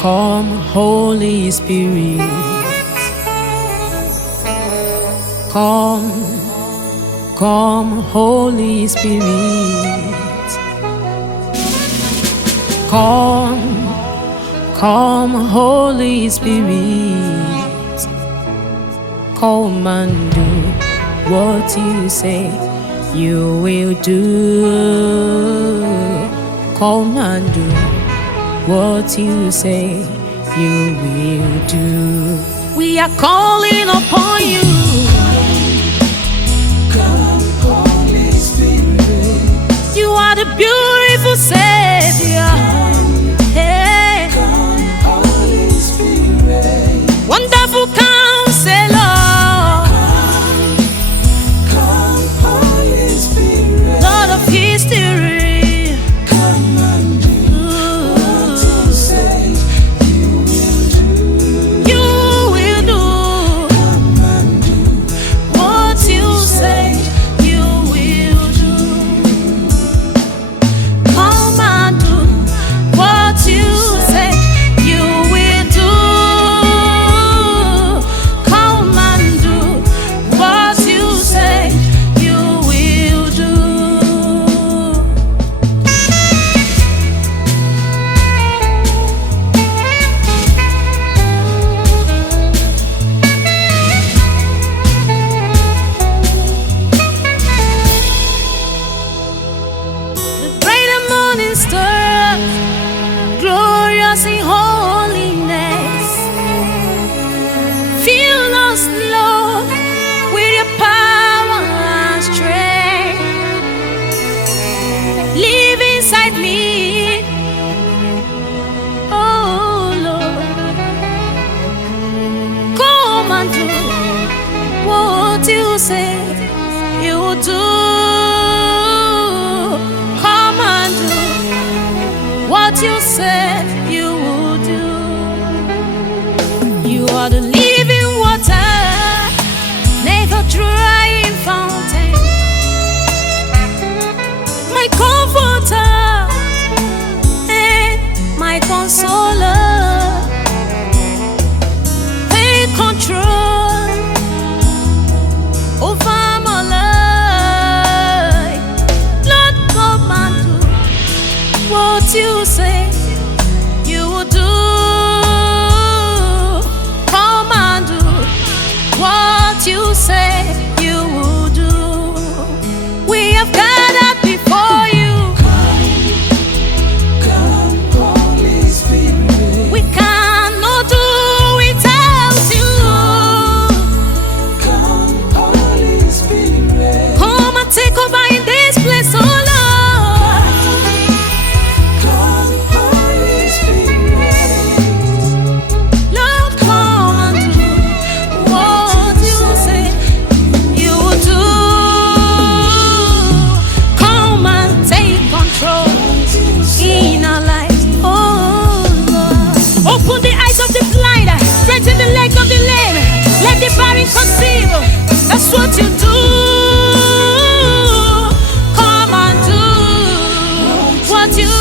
Come, Holy Spirit. Come, Holy Spirit. Come, Holy Spirit. Come and do what you say you will do. Come and do what you say you will do. We are calling upon you. Come, Holy Spirit. You are the beautiful Savior. Hey. Come, Holy Spirit. Wonderful counsellor. Come, Holy Spirit. Lord of history. Come and do what you say you will do. You will do. Come and do What you say you will do. Come and do what you say you will do. Come and do what you say you will do. The bright and morning star, glorious in holiness, fill us, Lord, with your power and strength. Live inside me, oh Lord. Come and do what you say you will do. Come and do what you said you would do. You are the living water, never drying fountain, my comforter and my consoler. Take control over my life. Lord, come and do what you say you will do. Come and do what you say you will do. We have gathered before you. come, Holy Spirit. We cannot do without you. Come, Holy Spirit. Come and take over in this place, oh Lord. Come, Holy Spirit. Lord, come and do what you say you will do. Come and take control in our lives, oh Lord. Open the eyes of the blind, straighten the legs of the lame, let the barren conceive. That's what you do. Come and do what you